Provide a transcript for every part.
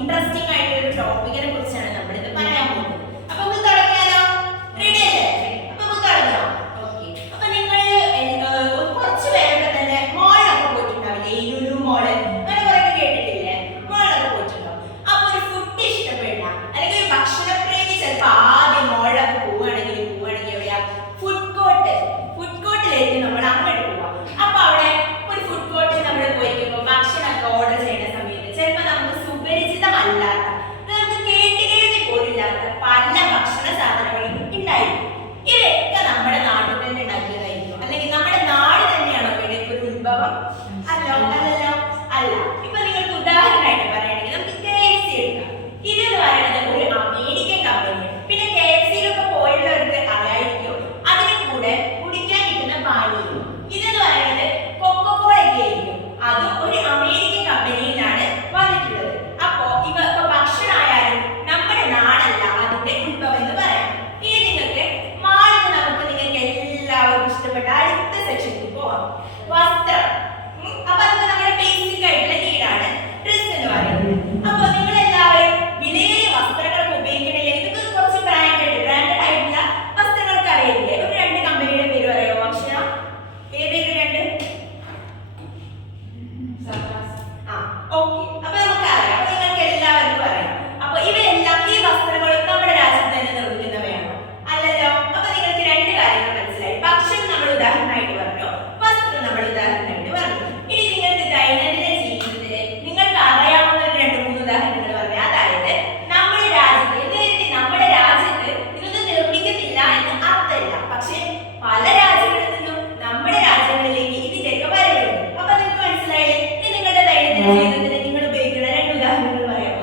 Interesting ആയിട്ടുള്ള ഒരു ടോപ്പിക്കിനെ കുറിച്ചാണ് നമ്മൾ ഇത് പറയാൻ പോകുന്നത്. അപ്പൊ നമുക്ക് തുടങ്ങിയാലോ? റെഡി അല്ലേ? അപ്പൊ നമുക്ക് തുടങ്ങാം. ഓക്കെ. അപ്പൊ നിങ്ങൾ കുറച്ച് പേരൊക്കെ തന്നെ മോളിലൊക്കെ പോയിട്ടുണ്ടാവില്ലേ? ഈ ലുലു മോള് അങ്ങനെ കുറെ കേട്ടിട്ടില്ലേ? മോളിലൊക്കെ പോയിട്ടുണ്ടോ? അപ്പൊ ഒരു ഫുഡ് ഇഷ്ടപ്പെടുന്ന അല്ലെങ്കിൽ ഒരു ഭക്ഷണപ്രേമി ചിലപ്പോൾ ആദ്യം മോളിലൊക്കെ പോവുകയാണെങ്കിൽ എവിടെയാ? ഫുഡ് കോർട്ടിലേക്ക് നമ്മൾ അങ്ങോട്ട് പോവാം. അപ്പൊ അവിടെ ഒരു ഫുഡ് കോർട്ടിൽ നമ്മൾ പോയിരിക്കുമ്പോൾ ഭക്ഷണമൊക്കെ ഓർഡർ ചെയ്യുന്ന സമയത്ത് ചിലപ്പോൾ നമുക്ക് സുപരിചിതമല്ലാത്ത നമുക്ക് കേട്ടുകേൾവി പോലില്ലാത്ത പല ഭക്ഷണ സാധനങ്ങളും ഉണ്ടായിരിക്കും. ഇവയൊക്കെ നമ്മുടെ നാട്ടിൽ തന്നെ ഉണ്ടാക്കിയതായിരിക്കും, അല്ലെങ്കിൽ നമ്മുടെ നാട് തന്നെയാണോ ഇവയുടെയൊക്കെ ഒരു ഉത്ഭവം? അല്ലല്ലോ. അല്ല. ഇപ്പൊ നിങ്ങൾക്ക് ഉദാഹരണമായിട്ട് പറയുകയാണെങ്കിൽ നമുക്ക് KFC എടുക്കാം. ഇതെന്ന് പറയുന്നത് ഒരു അമേരിക്കൻ കമ്പനിയാണ്. പിന്നെ KFCയിലൊക്കെ പോയുള്ളവർക്ക് അറിയായിരിക്കും അതിന് കൂടെ കുടിക്കാൻ കിട്ടുന്ന പാനീയം. ഇതെന്ന് പറയുന്നത് കൊക്കോകോളയൊക്കെ ആയിരിക്കും. അത് ഒരു അമേരിക്കൻ കമ്പനിയിലാണ് വന്നിട്ടുള്ളത്. അപ്പോ ഇപ്പൊ ഭക്ഷണമായാലും നമ്മുടെ നാടല്ല അതിന്റെ ഉത്ഭവം എന്ന് പറയാം. ഇനി നിങ്ങൾക്ക് മാളിൽ നിങ്ങൾക്ക് എല്ലാവർക്കും ഇഷ്ടപ്പെട്ട അടുത്ത സെക്ഷനിൽ പോവാം. വസ്ത്രം. അപ്പൊ അത് നമ്മുടെ ബേസിക് ആയിട്ടുള്ള നീഡാണ് ഡ്രസ് എന്ന് പറയുന്നത്. അപ്പൊ നിങ്ങൾ എല്ലാവരും വിലയേറിയ വസ്ത്രങ്ങളൊക്കെ ഉപയോഗിക്കണില്ലേ? ഇതൊക്കെ കുറച്ച് ബ്രാൻഡഡ് ആയിട്ടുള്ള വസ്ത്രങ്ങളൊക്കെ അറിയില്ലേ? ഒരു രണ്ട് കമ്പനിയുടെ പേര് പറയാമോ? അക്ഷര ഏതെങ്കിലും രണ്ട്? ഓക്കെ. അപ്പൊ നമുക്കറിയാം. അപ്പൊ നിങ്ങൾക്ക് എല്ലാവർക്കും അറിയാം. അപ്പൊ ഇവയെല്ലാം ഈ വസ്ത്രങ്ങളും നമ്മുടെ രാജ്യത്ത് തന്നെ നിർമ്മിക്കുന്നവയാണോ? അല്ലല്ലോ. അപ്പൊ നിങ്ങൾക്ക് രണ്ട് കാര്യങ്ങൾ മനസ്സിലായി. ഭക്ഷണം നമ്മൾ ഉദാഹരണമായിട്ട് പറഞ്ഞു, വസ്ത്രം നമ്മൾ ഉദാഹരണമായിട്ട് പറഞ്ഞു. ഇനി നിങ്ങൾക്ക് ദൈനംദിന ജീവിതത്തില് നിങ്ങൾക്ക് അറിയാവുന്ന ഒരു രണ്ട് മൂന്ന് ഉദാഹരണങ്ങൾ പറയാം. അതായത് നമ്മുടെ രാജ്യത്ത് ഇതൊന്നും നിർമ്മിക്കുന്നില്ല എന്ന് അർത്ഥമില്ല, പക്ഷെ പല രാജ്യങ്ങളിൽ നിന്നും നമ്മുടെ രാജ്യങ്ങളിലേക്ക് ഇതിന്റെയൊക്കെ വരവുണ്ട്. അപ്പൊ നിങ്ങൾക്ക് മനസ്സിലായില്ലേ? ഇനി നിങ്ങളുടെ ദൈനംദിന ജീവിതത്തിൽ നിങ്ങൾ ഉപയോഗിക്കുന്ന രണ്ട് ഉദാഹരണങ്ങൾ പറയാമോ?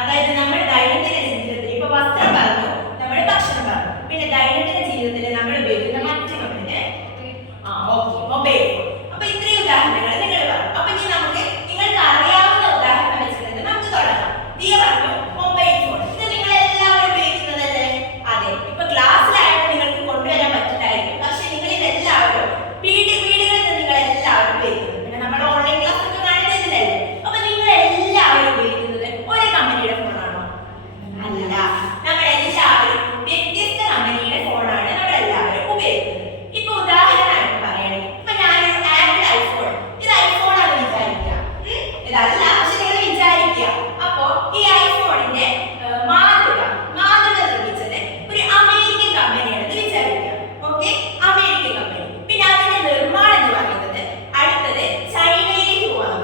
അതായത് നമ്മുടെ ദൈനംദിന ജീവിതത്തിൽ ഇപ്പൊ വസ്ത്രം പറഞ്ഞു, നമ്മുടെ ഭക്ഷണം പറഞ്ഞു, പിന്നെ ദൈനംദിന ജീവിതത്തിൽ നമ്മൾ ഉപയോഗിക്കുന്ന മറ്റു കമ്പനി മൊബൈൽ ഫോൺ. അപ്പൊ ഇത്രയും ഉദാഹരണങ്ങൾ നിങ്ങൾ പറഞ്ഞു. അപ്പൊ ഇനി നിങ്ങൾക്ക് അറിയാവുന്ന ഉദാഹരണം വെച്ചിട്ടുണ്ട് നമുക്ക് തുടങ്ങാം. ദിയ പറഞ്ഞു മൊബൈൽ ഫോൺ. ഇത് നിങ്ങൾ എല്ലാവരും ഉപയോഗിക്കുന്നതല്ലേ? അതെ. ഇപ്പൊ ക്ലാസ്സിലായിട്ട് നിങ്ങൾക്ക് കൊണ്ടുവരാൻ പറ്റില്ലായിരിക്കും, പക്ഷെ നിങ്ങൾ ഇതെല്ലാവരും വീടുകളിൽ നിന്ന് നിങ്ങൾ എല്ലാവരും ഉപയോഗിക്കുന്നത്. പിന്നെ നമ്മൾ ഓൺലൈൻ ക്ലാസ് ഒക്കെ കാണുന്നതിലല്ലേ? അപ്പൊ നിങ്ങൾ എല്ലാവരും ഉപയോഗിക്കുന്നത് ഒരു കമ്പനിയുടെ ഫോണാണോ? അല്ല. നമ്മളെല്ലാവരും വ്യത്യസ്ത കമ്പനിയുടെ ഫോണാണ് നമ്മളെല്ലാവരും ഉപയോഗിക്കുന്നത്. ഇപ്പൊ ഉദാഹരണമായിട്ട് പറയുകയാണെങ്കിൽ ഇപ്പൊ ഞാനൊരു ആപ്പിൾ ഐഫോൺ, ഇത് ഐഫോണാണെന്ന് വിചാരിക്കുക. ഇതല്ല, പക്ഷെ നിങ്ങൾ വിചാരിക്കുക. അപ്പോ ഈ ഐഫോണിന്റെ മാതൃക നിർമ്മിച്ചത് ഒരു അമേരിക്കൻ കമ്പനിയാണെന്ന് വിചാരിക്കുക. Okay, American company. പിന്നെ അതിന്റെ നിർമ്മാണം എന്ന് പറയുന്നത് അടുത്തത് ചൈനയിലേക്ക് പോകാം.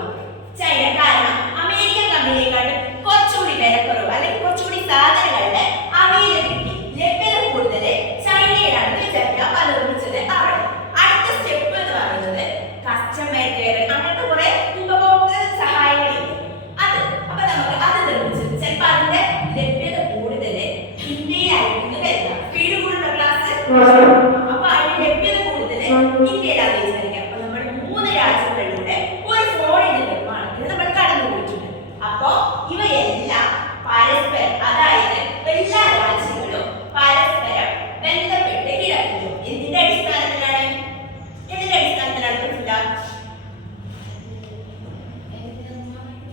ചൈന, കാരണം അമേരിക്കൻ കമ്പനിയെക്കാളും കുറച്ചുകൂടി വിലക്കുറവ് അല്ലെങ്കിൽ കുറച്ചുകൂടി സാധനങ്ങളുടെ അവൈലബിലിറ്റി, ലഭ്യത കൂടുതൽ ചൈനയിലാണെന്ന് വിചാരിക്കുക. അപ്പൊ നിർമ്മിച്ചത് അവിടെ. അടുത്ത സ്റ്റെപ്പ് എന്ന് പറയുന്നത് കസ്റ്റമർ കെയർ, അങ്ങനത്തെ കുറെ ഉപഭോക്തൃ സഹായങ്ങളില്ലേ അത്. അപ്പൊ നമുക്ക് അത് നിർമ്മിച്ചത് ചിലപ്പോൾ അതിന്റെ ലഭ്യത കൂടുതൽ ഇന്ത്യയിലായിരിക്കും വരുക. സ്പീഡ് കൂടുതലുള്ള ക്ലാസ്. അപ്പൊ അതിന്റെ ലഭ്യത കൂടുതൽ ഇന്ത്യയിലാണെന്ന് വിചാരിക്കാം. അപ്പൊ നമ്മൾ 3 രാജ്യങ്ങളിലൂടെ ഒരു ഫോണിന്റെ നിർമ്മാണത്തിന് നമ്മൾ കടന്നു പോയിട്ടുണ്ട്. അപ്പോ ഇവയെല്ലാം പരസ്പരം, അതായത് എല്ലാ രാജ്യങ്ങളും പരസ്പരം ബന്ധപ്പെട്ട് കിടക്കുന്നു. എന്തിന്റെ അടിസ്ഥാനത്തിലാണ്?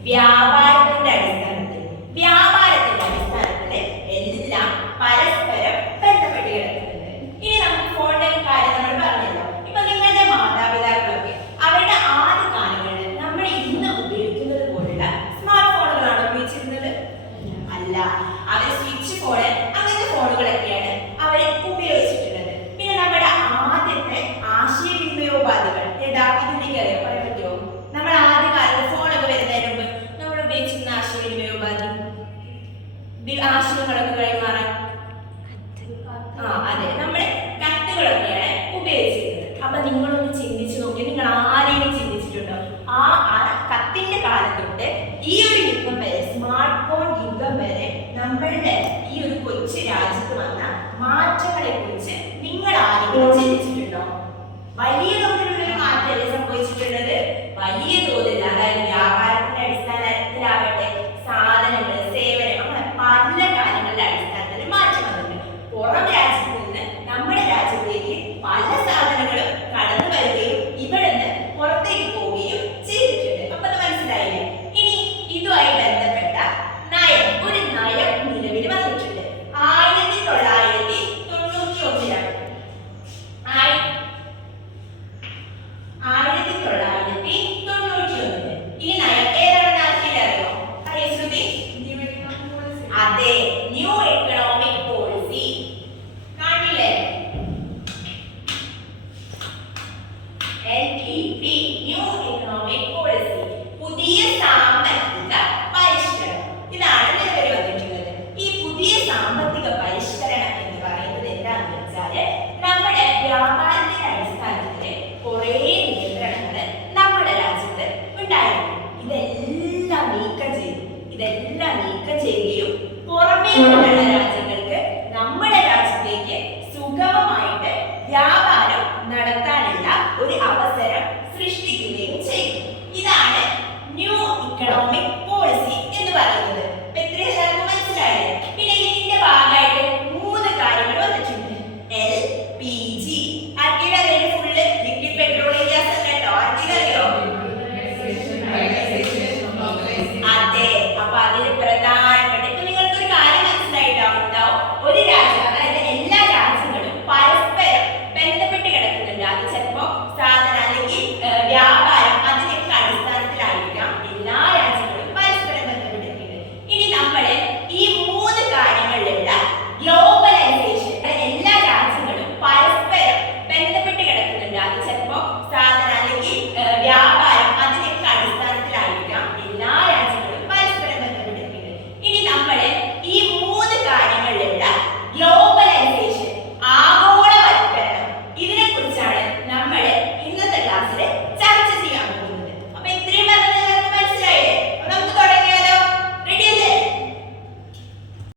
വ്യാപാരത്തിന്റെ അടിസ്ഥാനത്തിൽ. വ്യാപാരത്തിന്റെ അടിസ്ഥാനത്തിൽ എല്ലാം പരസ്പരം ബന്ധപ്പെട്ട് കിടക്കുന്നുണ്ട്. ഇനി നമുക്ക് ഫോണിന്റെ കാര്യം നമ്മൾ പറഞ്ഞല്ലോ. ഇപ്പൊ നിങ്ങളുടെ മാതാപിതാക്കളൊക്കെ അവരുടെ ആദ്യ കാലങ്ങളിൽ നമ്മൾ ഇന്ന് ഉപയോഗിക്കുന്നത് പോലുള്ള സ്മാർട്ട് ഫോണുകളാണ് ഉപയോഗിച്ചിരുന്നത്? അല്ല. അവർ സ്വിച്ച് ഫോൺ, അങ്ങനത്തെ ഫോണുകളൊക്കെയാണ് അവർ ഉപയോഗിച്ചിട്ടുള്ളത്. പിന്നെ നമ്മുടെ ആദ്യത്തെ ആശയവിനിമയോപാധികൾ ഏതാ? ഇതെനിക്കറിയാം, പറയാൻ പറ്റുമോ? നമ്മൾ ആദ്യ കാലത്ത് ഫോണൊക്കെ വരുന്നതിന് മുമ്പ് നമ്മൾ ഉപയോഗിച്ചിരുന്ന ആശയവിനിമയോപാധി, ആശയങ്ങളൊക്കെ കൈമാറാൻ അതെ, നമ്മുടെ കത്തുകളൊക്കെയാണ് ഉപയോഗിച്ചിരുന്നത്. അപ്പൊ നിങ്ങളൊന്ന് ചിന്തിച്ചു നോക്കി, നിങ്ങൾ ആരെയും ചിന്തിച്ചിട്ടുണ്ടോ? ആ കത്തിന്റെ കാലം തൊട്ട് ഈ ഒരു യുഗം വരെ, സ്മാർട്ട് ഫോൺ യുഗം വരെ നമ്മളുടെ ഈ ഒരു കൊച്ചു രാജ്യത്ത് വന്ന മാറ്റങ്ങളെ കുറിച്ച് നിങ്ങൾ ആരെങ്കിലും ചിന്തിച്ചിട്ടുണ്ടോ? വലിയ തോതിലുള്ള ഒരു മാറ്റമല്ലേ സംഭവിച്ചിട്ടുള്ളത്? വലിയ തോതിൽ, അതായത് വ്യാപാരത്തിന്റെ അടിസ്ഥാനത്തിലാകട്ടെ, സാധനങ്ങൾ, സേവനം, അങ്ങനെ പല കാര്യങ്ങളുടെ അടിസ്ഥാനത്തിൽ മാറ്റം വന്നിട്ടുണ്ട്. പുറം രാജ്യത്ത് നിന്ന് നമ്മുടെ രാജ്യത്തേക്ക് പല സാധനങ്ങളും കടന്നു വരികയും ഇവിടെ നിന്ന് പുറത്തേക്ക് പോവുകയും ചെയ്തിട്ടുണ്ട്. അപ്പൊ അത് മനസ്സിലായില്ലേ? ഇനി ഇതുമായിട്ട് ഇതെല്ലാം നീക്കം ചെയ്യുകയും പുറമേക്കുള്ള രാജ്യങ്ങൾക്ക് നമ്മുടെ രാജ്യത്തേക്ക് സുഗമമായിട്ട് വ്യാപാരം നടത്താനുള്ള ഒരു അവസരം സൃഷ്ടിക്കുകയും ചെയ്യും. ഇതാണ് ന്യൂ ഇക്കണോമിക് പോളിസി എന്ന് പറയുന്നത്. എല്ലാവർക്കും മനസ്സിലായില്ലേ? പിന്നെ ഇതിന്റെ ഭാഗമായിട്ട് 3 കാര്യങ്ങൾ വന്നിട്ടുണ്ട്. LPG. ആർക്കെങ്കിലും അറിയാം? ഫുള്ള് ലിക്വിഡ് പെട്രോളിയം ഗ്യാസ് അല്ല കേട്ടോ. ആർക്കെങ്കിലും അറിയോ? അതെ. അപ്പൊ അതിന് പ്രധാനപ്പെട്ട ഇപ്പൊ നിങ്ങൾക്ക് ഒരു കാര്യം മനസ്സിലായിട്ടുണ്ടാവും. ഒരു രാജ്യം, അതായത് എല്ലാ രാജ്യങ്ങളും പരസ്പരം ബന്ധപ്പെട്ട് കിടക്കുന്നുണ്ട്. അത് ചിലപ്പോ സാധന അല്ലെങ്കിൽ വ്യാപാരം അതിനൊക്കെ അടിസ്ഥാനത്തിലായിരിക്കാം എല്ലാ രാജ്യങ്ങളും പരസ്പരം ബന്ധപ്പെട്ടിരിക്കുന്നത്. ഇനി നമ്മള് ഈ 3 കാര്യങ്ങളിലുള്ള ഗ്ലോബലൈസേഷൻ, എല്ലാ രാജ്യങ്ങളും പരസ്പരം ബന്ധപ്പെട്ട് കിടക്കുന്നുണ്ട്. അത് ചിലപ്പോ സാധന അല്ലെങ്കിൽ വ്യാപാരം അതിനൊക്കെ അടിസ്ഥാനത്തിലായിരിക്കാം എല്ലാ രാജ്യങ്ങളും പരസ്പരം ബന്ധപ്പെട്ടിരിക്കുന്നത്. ഇനി നമ്മള് ഈ 3 കാര്യങ്ങളിലുള്ള ഗ്ലോബലൈസേഷൻ, ആഗോളവൽക്കരണം, ഇതിനെ കുറിച്ചാണ് നമ്മൾ ഇന്നത്തെ ക്ലാസ്സിൽ